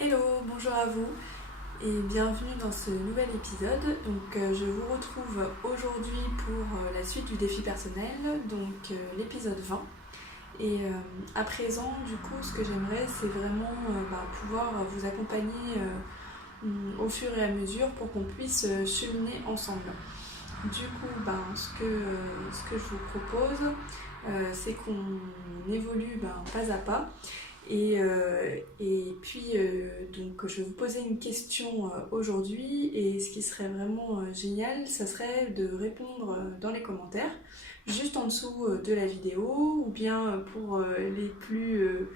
Hello, bonjour à vous et bienvenue dans ce nouvel épisode. Je vous retrouve aujourd'hui pour la suite du défi personnel, l'épisode 20. À présent, du coup, ce que j'aimerais, c'est vraiment pouvoir vous accompagner au fur et à mesure pour qu'on puisse cheminer ensemble. Du coup, ce que je vous propose, c'est qu'on évolue pas à pas. Je vais vous poser une question aujourd'hui et ce qui serait vraiment génial, ça serait de répondre dans les commentaires, juste en dessous de la vidéo, ou bien pour les plus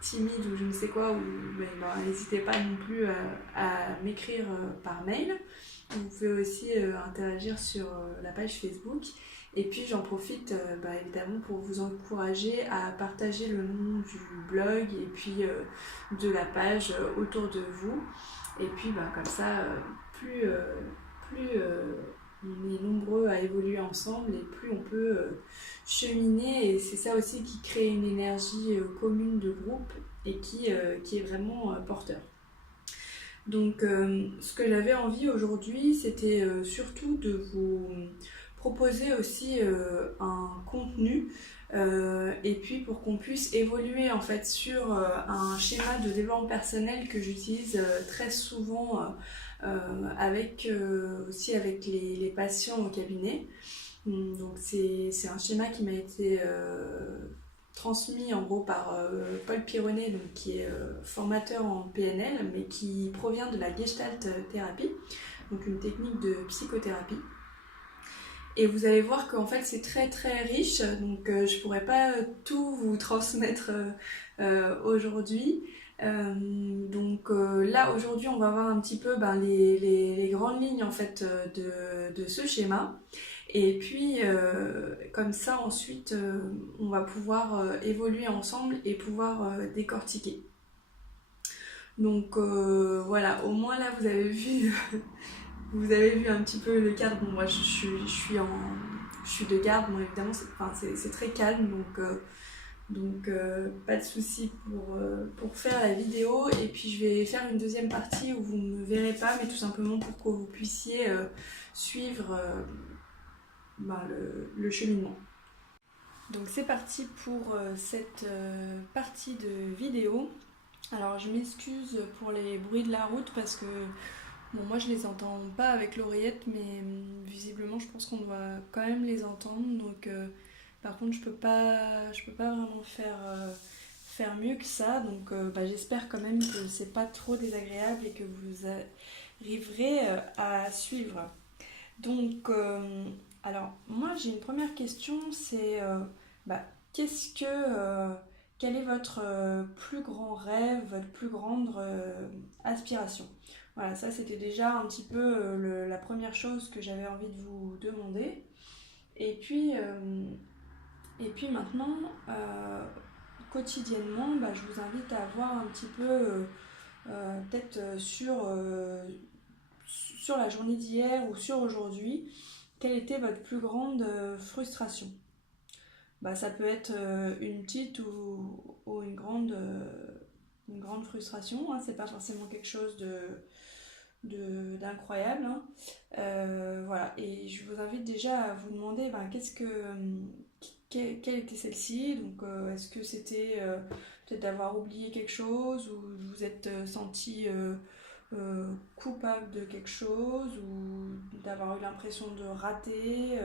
timides ou je ne sais quoi, n'hésitez pas non plus à m'écrire par mail. Vous pouvez aussi interagir sur la page Facebook. Et puis j'en profite évidemment pour vous encourager à partager le nom du blog et puis de la page autour de vous. Et puis comme ça, plus on est nombreux à évoluer ensemble et plus on peut cheminer. Et c'est ça aussi qui crée une énergie commune de groupe et qui est vraiment porteur. Ce que j'avais envie aujourd'hui, c'était surtout de vous proposer aussi un contenu et puis pour qu'on puisse évoluer en fait sur un schéma de développement personnel que j'utilise très souvent aussi avec les patients au cabinet. Donc c'est un schéma qui m'a été transmis en gros par Paul Pironnet, qui est formateur en PNL, mais qui provient de la Gestalt thérapie, donc une technique de psychothérapie. Et vous allez voir qu'en fait c'est très très riche, je pourrais pas tout vous transmettre aujourd'hui. Là aujourd'hui on va voir un petit peu les grandes lignes en fait de ce schéma. Et puis comme ça ensuite on va pouvoir évoluer ensemble et pouvoir décortiquer. Voilà, au moins là vous avez vu vous avez vu un petit peu le cadre. Bon, moi je suis de garde, bon évidemment c'est très calme, pas de souci pour faire la vidéo. Et puis je vais faire une deuxième partie où vous ne me verrez pas, mais tout simplement pour que vous puissiez suivre le cheminement. Donc c'est parti pour cette partie de vidéo. Alors je m'excuse pour les bruits de la route parce que moi je les entends pas avec l'oreillette, mais visiblement je pense qu'on doit quand même les entendre. Par contre je peux pas vraiment faire mieux que ça. J'espère quand même que c'est pas trop désagréable et que vous arriverez à suivre. Alors moi j'ai une première question, c'est qu'est-ce que quel est votre plus grand rêve, votre plus grande aspiration? Voilà, ça c'était déjà un petit peu la première chose que j'avais envie de vous demander. Et puis, maintenant, quotidiennement, je vous invite à voir un petit peu, peut-être sur la journée d'hier ou sur aujourd'hui, quelle était votre plus grande frustration? Ça peut être une petite ou une grande frustration, hein, c'est pas forcément quelque chose d'incroyable, hein. Voilà, et je vous invite déjà à vous demander quelle était celle-ci. Est-ce que c'était peut-être d'avoir oublié quelque chose, ou vous vous êtes senti coupable de quelque chose, ou d'avoir eu l'impression de rater,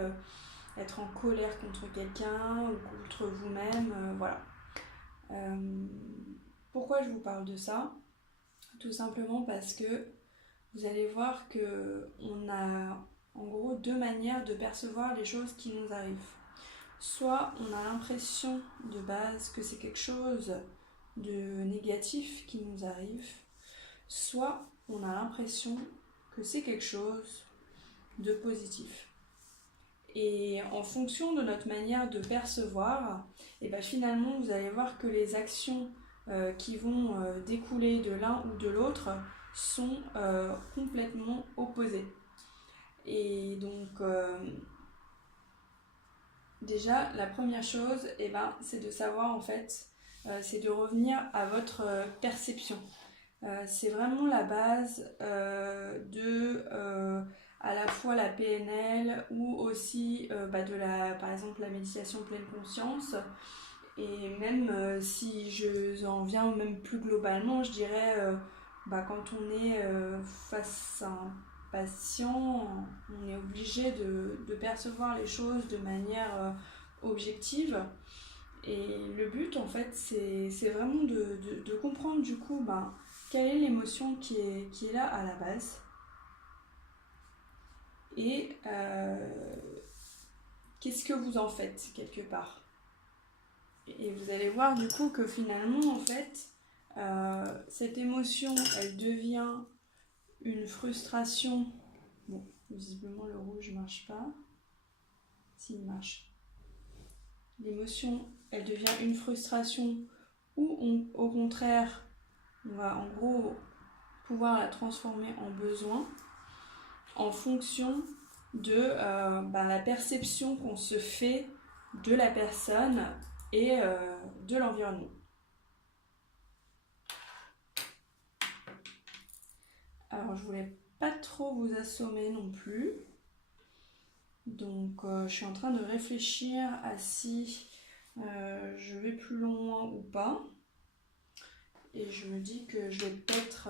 être en colère contre quelqu'un ou contre vous-même, voilà. Euh, Pourquoi je vous parle de ça? Tout simplement parce que vous allez voir que on a en gros deux manières de percevoir les choses qui nous arrivent. Soit on a l'impression de base que c'est quelque chose de négatif qui nous arrive, soit on a l'impression que c'est quelque chose de positif. Et en fonction de notre manière de percevoir, finalement vous allez voir que les actions qui vont découler de l'un ou de l'autre sont complètement opposées. Et déjà la première chose, c'est de savoir en fait, c'est de revenir à votre perception. C'est vraiment la base de à la fois la PNL ou aussi par exemple la méditation pleine conscience. Et même si en viens même plus globalement, je dirais quand on est face à un patient, on est obligé de percevoir les choses de manière objective. Et le but, en fait, c'est vraiment de comprendre du coup quelle est l'émotion qui est là à la base. Et qu'est-ce que vous en faites quelque part. Et vous allez voir du coup que finalement, en fait, cette émotion, elle devient une frustration. Bon, visiblement le rouge ne marche pas. S'il marche. L'émotion, elle devient une frustration ou au contraire, on va en gros pouvoir la transformer en besoin en fonction de la perception qu'on se fait de la personne et de l'environnement. Alors je voulais pas trop vous assommer non plus, donc je suis en train de réfléchir à si je vais plus loin ou pas. Et je me dis que je vais peut-être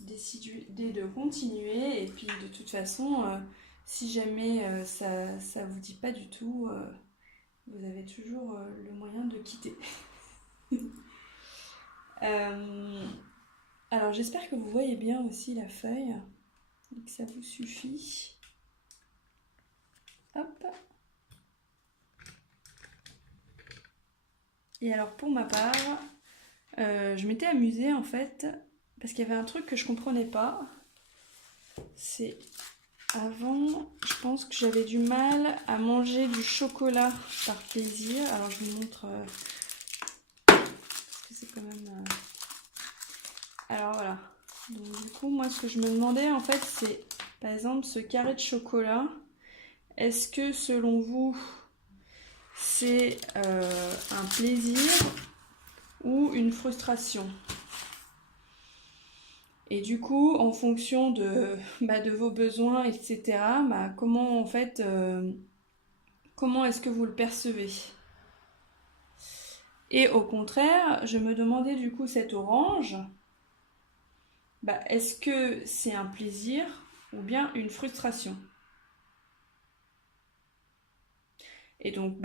décider de continuer. Et puis de toute façon, si jamais ça vous dit pas du tout, vous avez toujours le moyen de quitter. Alors j'espère que vous voyez bien aussi la feuille et que ça vous suffit. Hop. Et alors pour ma part, je m'étais amusée en fait parce qu'il y avait un truc que je comprenais pas. C'est avant, je pense que j'avais du mal à manger du chocolat par plaisir. Alors je vous montre parce que c'est quand même. Alors voilà. Donc du coup moi ce que je me demandais en fait c'est par exemple ce carré de chocolat. Est-ce que selon vous c'est un plaisir ou une frustration? Et du coup, en fonction de vos besoins, etc., comment en fait, comment est-ce que vous le percevez? Et au contraire, je me demandais du coup cet orange, est-ce que c'est un plaisir ou bien une frustration? Et donc,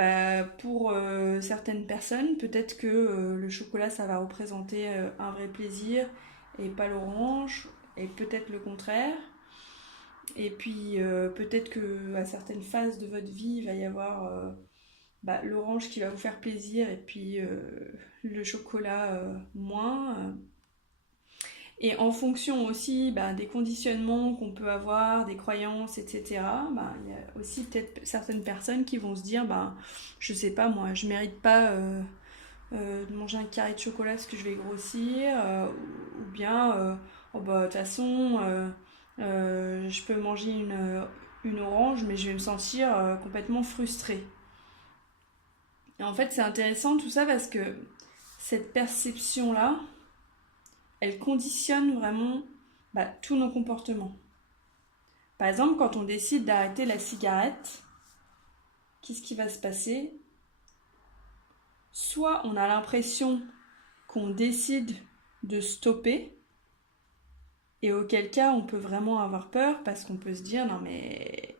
pour certaines personnes, peut-être que le chocolat, ça va représenter un vrai plaisir et pas l'orange, et peut-être le contraire. Et puis, peut-être qu'à certaines phases de votre vie, il va y avoir l'orange qui va vous faire plaisir et puis le chocolat moins. Et en fonction aussi des conditionnements qu'on peut avoir, des croyances, etc., il y a aussi peut-être certaines personnes qui vont se dire, je sais pas moi, je mérite pas de manger un carré de chocolat parce que je vais grossir, ou bien, de toute façon, je peux manger une orange, mais je vais me sentir complètement frustrée. Et en fait, c'est intéressant tout ça parce que cette perception-là, elle conditionne vraiment tous nos comportements. Par exemple, quand on décide d'arrêter la cigarette, qu'est-ce qui va se passer? Soit on a l'impression qu'on décide de stopper, et auquel cas on peut vraiment avoir peur parce qu'on peut se dire non mais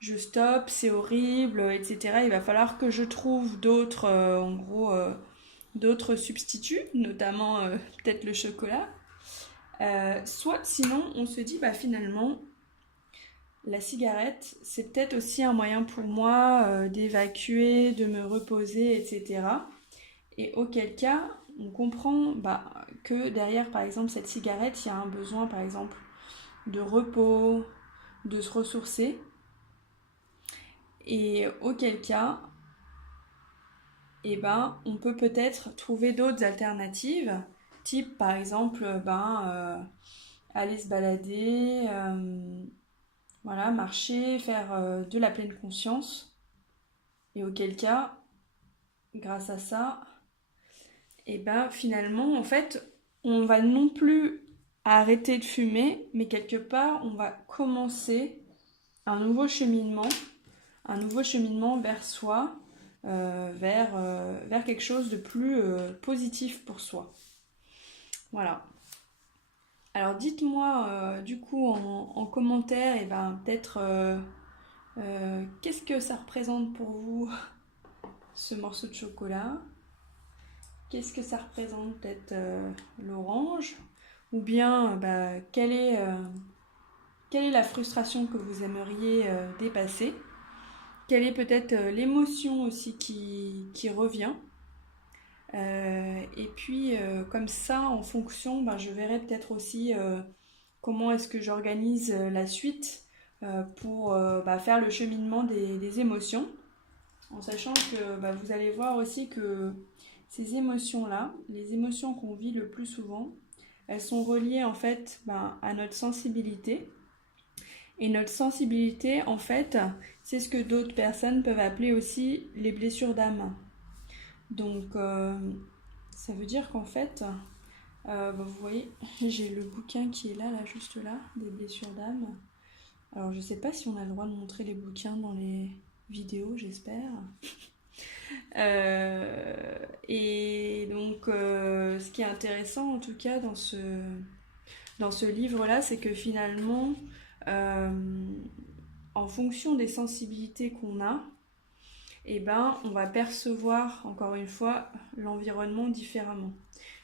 je stoppe, c'est horrible, etc. Il va falloir que je trouve d'autres, d'autres substituts, notamment peut-être le chocolat. Soit sinon on se dit finalement la cigarette c'est peut-être aussi un moyen pour moi d'évacuer, de me reposer, etc. Et auquel cas on comprend que derrière par exemple cette cigarette il y a un besoin par exemple de repos, de se ressourcer, et auquel cas on peut peut-être trouver d'autres alternatives, type par exemple aller se balader, marcher, faire de la pleine conscience, et auquel cas grâce à ça finalement en fait on va non plus arrêter de fumer, mais quelque part, on va commencer un nouveau cheminement vers soi, vers quelque chose de plus positif pour soi. Voilà. Alors dites-moi du coup en commentaire, et ben peut-être qu'est-ce que ça représente pour vous ce morceau de chocolat? Qu'est-ce que ça représente peut-être l'orange? Ou bien quelle est la frustration que vous aimeriez dépasser? Quelle est peut-être l'émotion aussi qui revient? Et puis comme ça, en fonction, je verrai peut-être aussi comment est-ce que j'organise la suite pour faire le cheminement des émotions, en sachant que vous allez voir aussi que ces émotions-là, les émotions qu'on vit le plus souvent, elles sont reliées en fait à notre sensibilité. Et notre sensibilité, en fait, c'est ce que d'autres personnes peuvent appeler aussi les blessures d'âme. Donc, ça veut dire qu'en fait, vous voyez, j'ai le bouquin qui est là, juste là, des blessures d'âme. Alors, je sais pas si on a le droit de montrer les bouquins dans les vidéos, j'espère. Et donc, ce qui est intéressant, en tout cas, dans ce livre-là, c'est que finalement, en fonction des sensibilités qu'on a, on va percevoir, encore une fois, l'environnement différemment.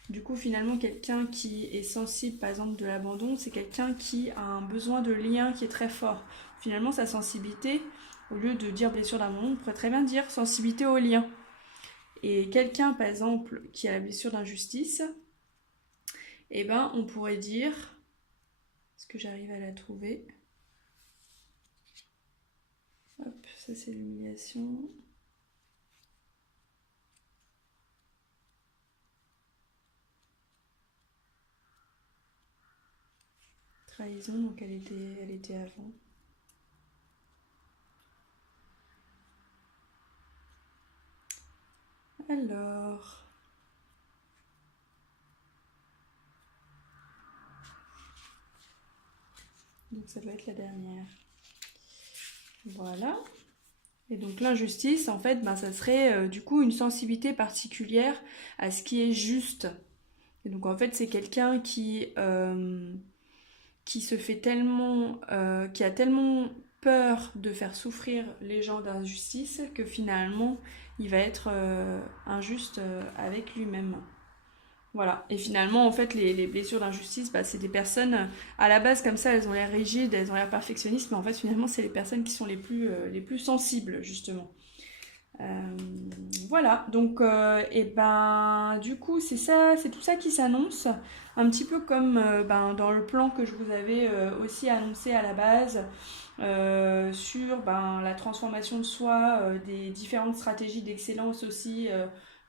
Du coup, finalement, quelqu'un qui est sensible, par exemple, de l'abandon, c'est quelqu'un qui a un besoin de lien qui est très fort. Finalement, sa sensibilité, au lieu de dire blessure d'abandon, on pourrait très bien dire sensibilité au lien. Et quelqu'un, par exemple, qui a la blessure d'injustice, on pourrait dire, est-ce que j'arrive à la trouver? Hop, ça c'est l'humiliation. Trahison, donc elle était avant. Alors, donc ça doit être la dernière. Voilà. Et donc l'injustice, en fait, ça serait du coup une sensibilité particulière à ce qui est juste. Et donc en fait, c'est quelqu'un qui se fait tellement, qui a tellement peur de faire souffrir les gens d'injustice que finalement, il va être injuste avec lui-même. Voilà. Et finalement, en fait, les blessures d'injustice, c'est des personnes, à la base, comme ça, elles ont l'air rigides, elles ont l'air perfectionnistes, mais en fait, finalement, c'est les personnes qui sont les plus sensibles, justement. Voilà, donc du coup c'est ça, c'est tout ça qui s'annonce, un petit peu comme dans le plan que je vous avais aussi annoncé à la base sur la transformation de soi, des différentes stratégies d'excellence aussi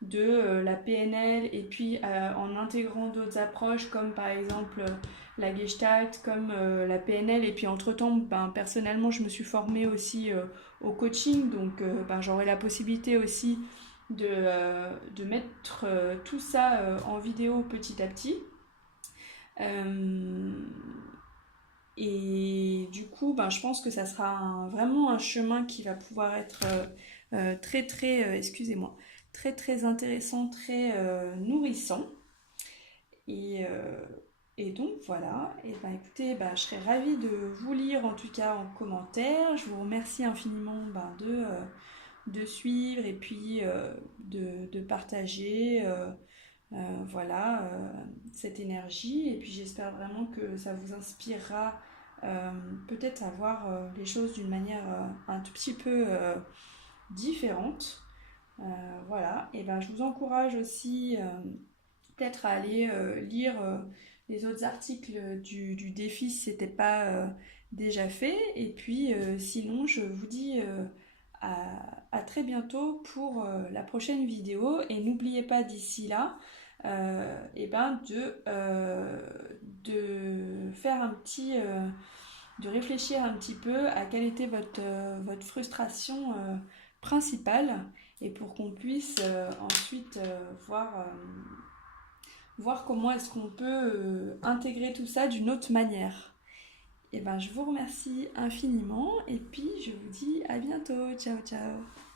de la PNL, et puis en intégrant d'autres approches comme par exemple la Gestalt, comme la PNL, et puis entre-temps personnellement je me suis formée aussi au coaching, donc j'aurai la possibilité aussi de mettre tout ça en vidéo petit à petit. Et du coup, je pense que ça sera vraiment un chemin qui va pouvoir être très très, excusez-moi, très très intéressant, très nourrissant. Et donc voilà, et écoutez, je serais ravie de vous lire en tout cas en commentaire. Je vous remercie infiniment de suivre et puis de partager cette énergie. Et puis j'espère vraiment que ça vous inspirera peut-être à voir les choses d'une manière un tout petit peu différente. Voilà, et je vous encourage aussi peut-être à aller lire les autres articles du défi si ce n'était pas déjà fait. Et puis sinon, je vous dis à très bientôt pour la prochaine vidéo. Et n'oubliez pas d'ici là de faire un petit... de réfléchir un petit peu à quelle était votre frustration principale, et pour qu'on puisse ensuite voir comment est-ce qu'on peut intégrer tout ça d'une autre manière. Et ben, je vous remercie infiniment et puis je vous dis à bientôt. Ciao, ciao.